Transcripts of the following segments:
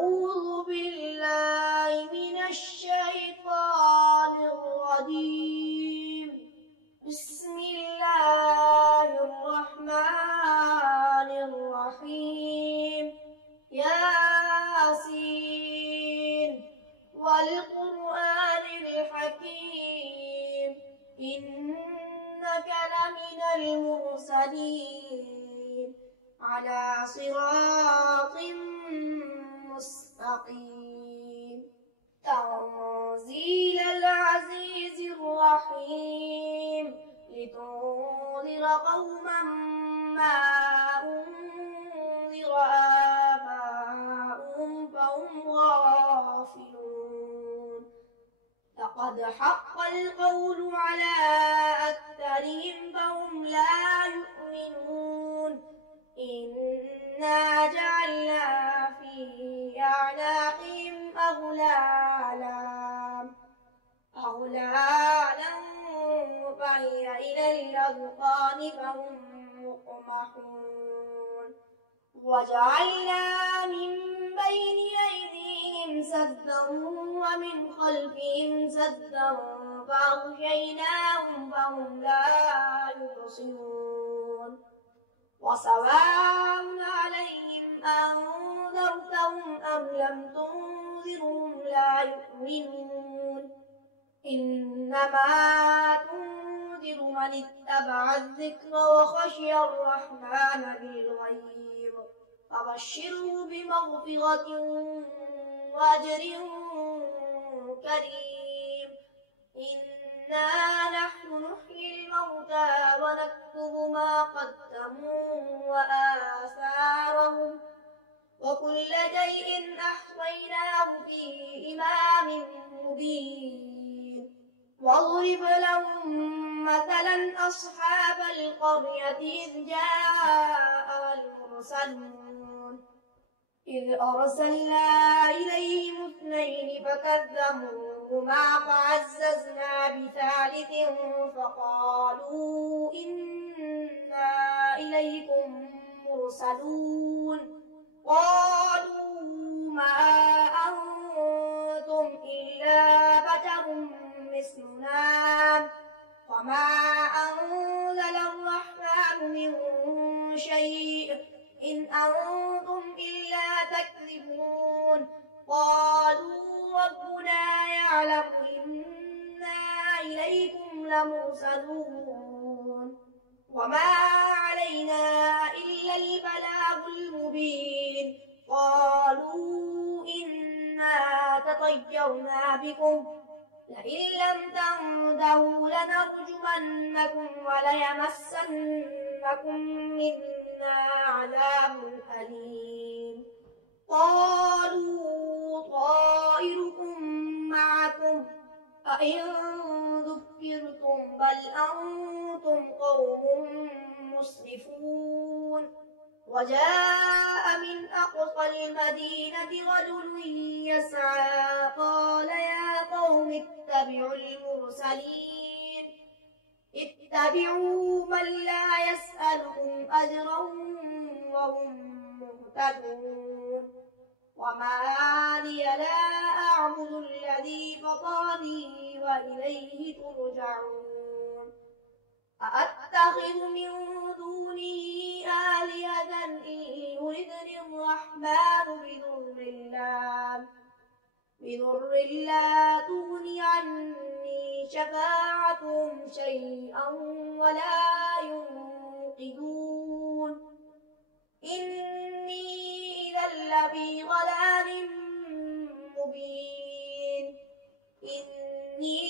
أعوذ بالله من الشيطان الرجيم. بسم الله الرحمن الرحيم. ياسين والقرآن الحكيم إنك لمن المرسلين على صراط مستقيم. تنزيل العزيز الرحيم لتنذر قوما ما أنذر آباؤهم فهم غافلون. لقد حق القول على أكثرهم فهم لا يؤمنون. إنا جعلنا في أعناقهم أغلالا فهي إلى الأذقان فهم مقمحون. وجعلنا من بين أيديهم سدا ومن خلفهم سدا فأغشيناهم فهم لا يبصرون. وسواء عليهم أنذرتهم أم لم تنذرهم لا يؤمنون. إنما تنذر من اتبع الذكر وخشي الرحمن بالغيب فبشره بمغفرة وأجر كريم. إنا نحن نحيي الموتى ونكتب ما قدموا وآثارهم وكل شيء أحصيناه في إمام مبين. واضرب لهم مثلا أصحاب القرية إذ جاءها المرسلون إذ أرسلنا إليهم اثنين فكذبوهما فعززنا بثالث فقالوا إنا إليكم مرسلون. قالوا ما أنتم إلا بشر مثلنا وما أنزل الرحمن من شيء إن أنتم إلا تكذبون. قالوا ربنا يعلم إنا إليكم لمرسلون وما علينا إلا البلاغ المبين. قالوا إنا تطيرنا بكم لئن لم تنتهوا لنرجمنكم وليمسنكم منا عذاب أليم. قالوا طائركم معكم أئن ذكرتم بل أنتم قوم مسرفون. وجاء من أقصى المدينة رجل يسعى قال يا قوم اتبعوا المرسلين اتبعوا من لا يسألكم أجرا وهم مهتدون. وما لي لا أعبد الذي فطرني وإليه ترجعون. أأتخذ من دونه آلهة إن يردني الرحمن بضر لا تغني عني شفاعتهم شيئا ولا ينقذون. إني إذا لفي ضلال مبين. إني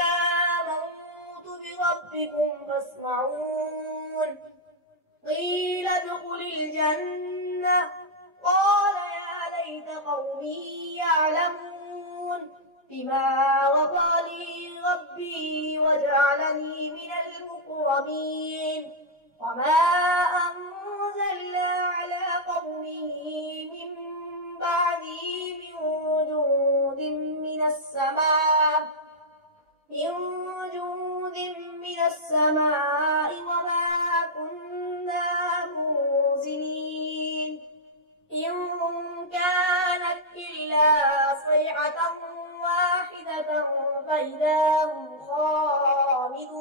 آمنت بربكم فاسمعون. قيل ادخل الجنة قال يا ليت قومي يعلمون بما غفر لي ربي وجعلني من المكرمين. وما أنزلنا على قومه من بعده من جند من السماء وما كنا منزلين. إن كانت صيحة واحدة فإذا هم خامدون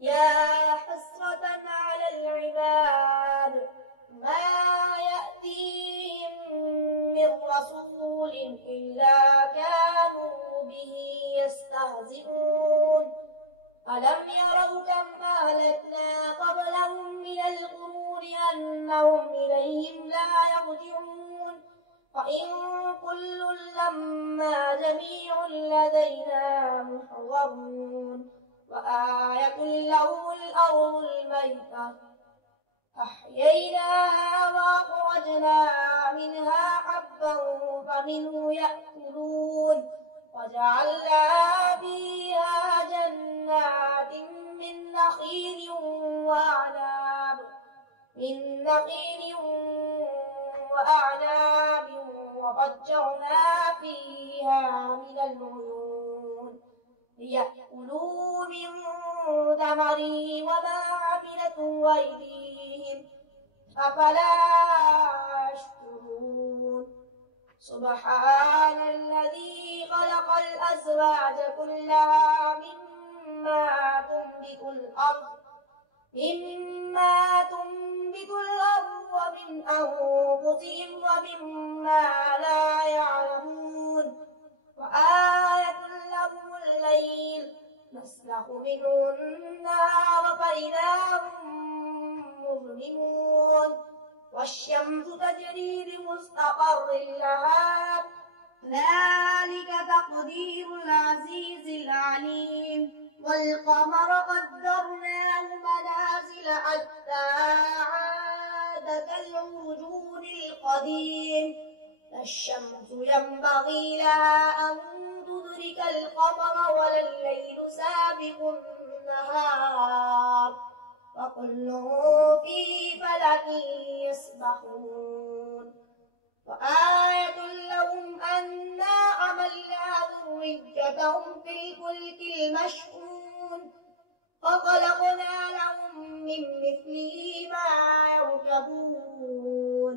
يا حسرة على العباد ما يأتيهم من رسول إلا كانوا به يستهزئون ألم يروا كم أهلكنا قبلهم من القرون أنهم إليهم لا يرجعون وإن كل لما جميع لدينا محضرون وآية لهم الأرض الميتة أحييناها وأخرجنا منها حبا فمنه يأكلون وجعلنا فيها جنات من نخيل وأعناب وفجرنا فيها من العيون ليأكلوا من ثمره وما عملته أيديهم أفلا يشكرون سبحان الذي خلق الأزواج كلها مما تنبت الأرض ومن أنفسهم ومما لا يعلمون وآية لهم الليل نسلخ منه النار فإذا هم مظلمون والشمس تجري لمستقر لها ذلك تقدير العزيز العليم والقمر قدرناه منازل حتى عاد كالعرجون القديم لا الشمس ينبغي لها أن تدرك القمر ولا الليل سابق النهار وكل في فلك يسبحون وآية لهم أنا حملنا ذريتهم في الفلك المشحون وخلقنا لهم من مثله ما يركبون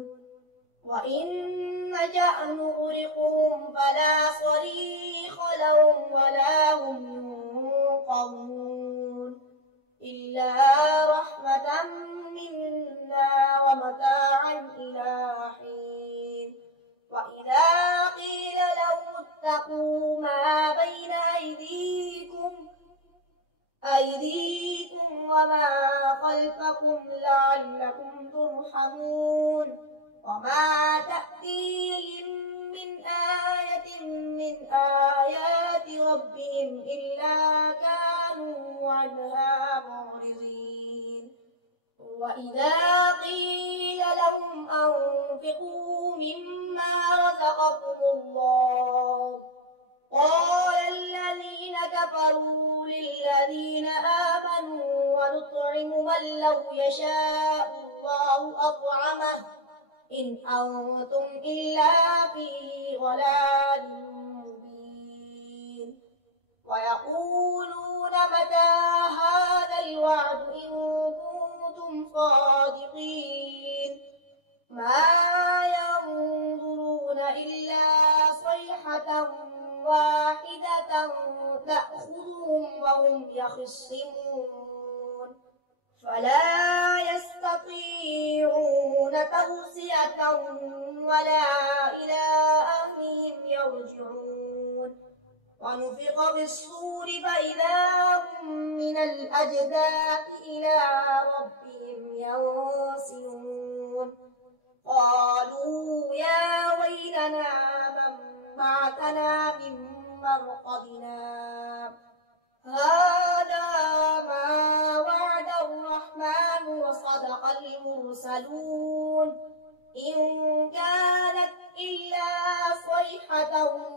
وإن نشأ نغرقهم فلا صريخ لهم ولا هم ينقذون إلا رحمة منا ومتاعا إلى حين وإذا قيل لهم اتقوا ما بين أيديكم وما خلفكم لعلكم ترحمون وما تأتيهم من آية من آيات ربهم إلا كانوا عنها معرضين وإذا قيل لهم أنفقوا مما رزقكم الله قال الذين كفروا للذين آمنوا ونطعم من لو يشاء الله أطعمه إن أنتم إلا في ضلال مبين ويقولون متى هذا الوعد إن كنتم صادقين ما ينظرون إلا صيحة واحدة تأخذهم وهم يخصمون فلا يستطيعون توصية ولا إلى أهلهم يرجعون ونفخ في الصور فإذا هم من الأجداث إلى ربهم ينسلون قالوا يا ويلنا من بعثنا من مرقدنا هذا ما وعد الرحمن وصدق المرسلون إن كانت إلا صيحة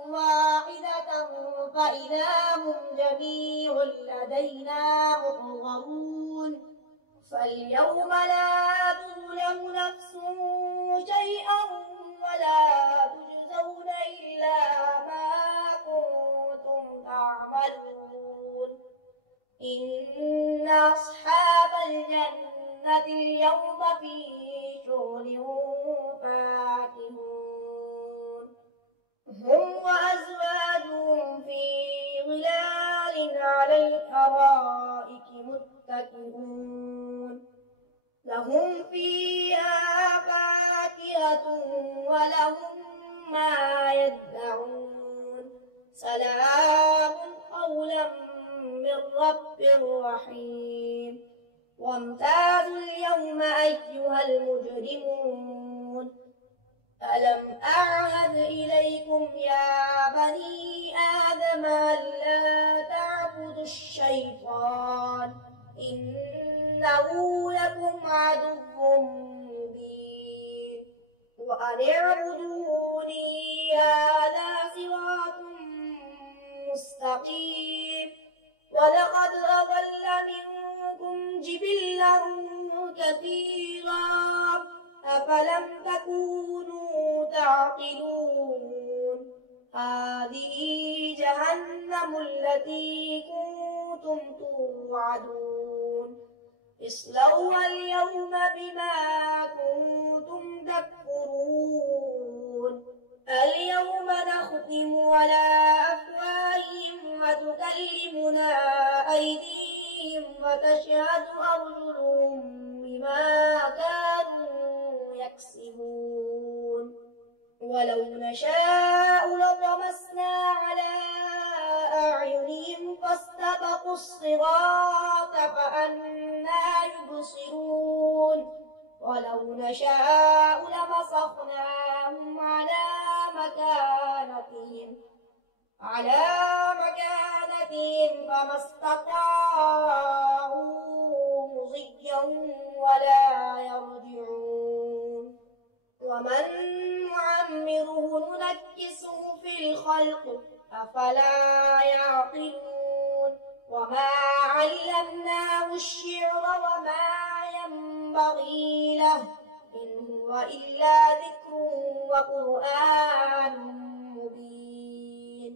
واحدة فإذا هم جميع لدينا محضرون فاليوم لا تظلم نفس شيئا ولا تجزون إلا ما كنتم تعملون إن أصحاب الجنة اليوم في شغل فاكهون هم فكهون لهم فيها فاكهة ولهم ما يدعون سلام قولا من رب رحيم وامتازوا اليوم أيها المجرمون ألم أعهد إليكم يا بني آدم ألا تعبدوا الشيطان إنه لكم عدو مبين وأن اعبدوني هذا صراط مستقيم ولقد أضل منكم جبلا كثيرا أفلم تكونوا تعقلون هذه جهنم التي كنتم توعدون اصلوها اليوم بما كنتم تكفرون اليوم نختم على أفواههم وتكلمنا أيديهم وتشهد أرجلهم بما كانوا يكسبون ولو نشاء لطمسنا على أعينهم فاستبقوا الصراط فأنى يبصرون ولو نشاء لمسخناهم على مكانتهم فما استطاعوا مضيا ولا يرجعون ومن نعمره ننكسه في الخلق أفلا يعقلون وما علمناه الشعر وما ينبغي له إن هو إلا ذكر وقرآن مبين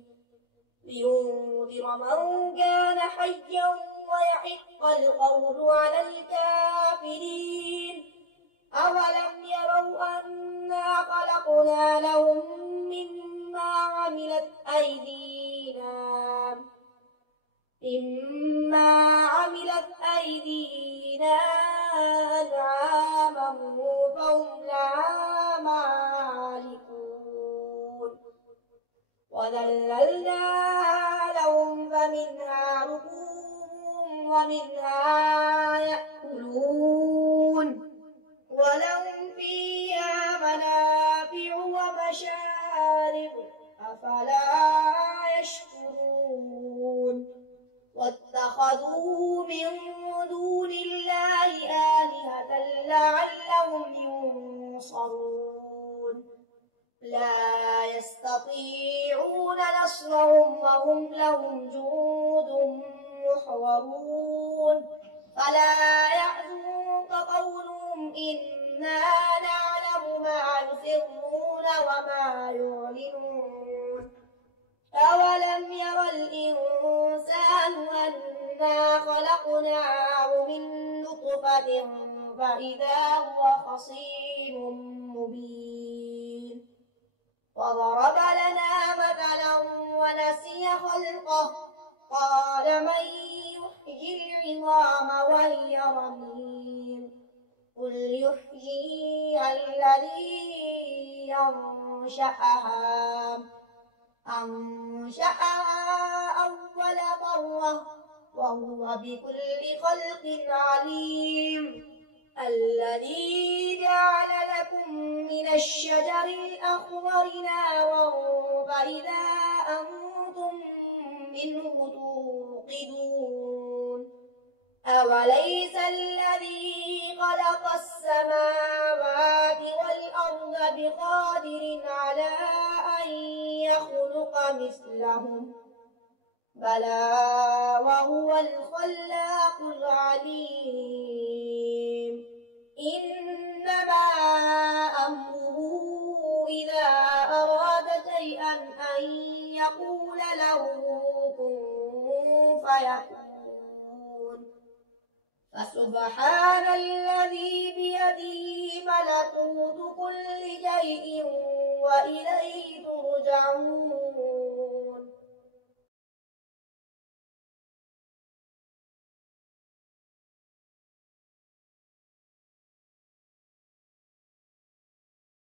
لينذر من كان حيا ويحق القول على الكافرين أولم يروا أنا خلقنا لهم مما عملت أيدينا أنعاما فهم لها مالكون وذللناها لهم فمنها ركوبهم ومنها يأكلون ولهم فيها منافع ومشارب أفلا يشكرون واتخذوا من دون الله آلهة لعلهم ينصرون لا يستطيعون نصرهم وهم لهم جند محضرون فلا يحزنك قولهم إنا نعلم ما يسرون وما يعلنون أولم ير الإنسان أنا خلقناه من نطفة فإذا هو خصيم مبين وضرب لنا مثلا ونسي خلقه قال من يحيي العظام وهي رميم قل يحييها الذي أنشأها أول مرة وهو بكل خلق عليم الذي جعل لكم من الشجر الأخضر نارا فإذا أنتم منه توقدون أوليس الذي خلق السماوات والأرض بقادر على أن يخلق مثلهم بلى وهو الخلاق العليم إنما أمره إذا أراد شيئا أن يقول له كن فيكون فسبحان الذي بيده ملكوت كل شيء وإليه ترجعون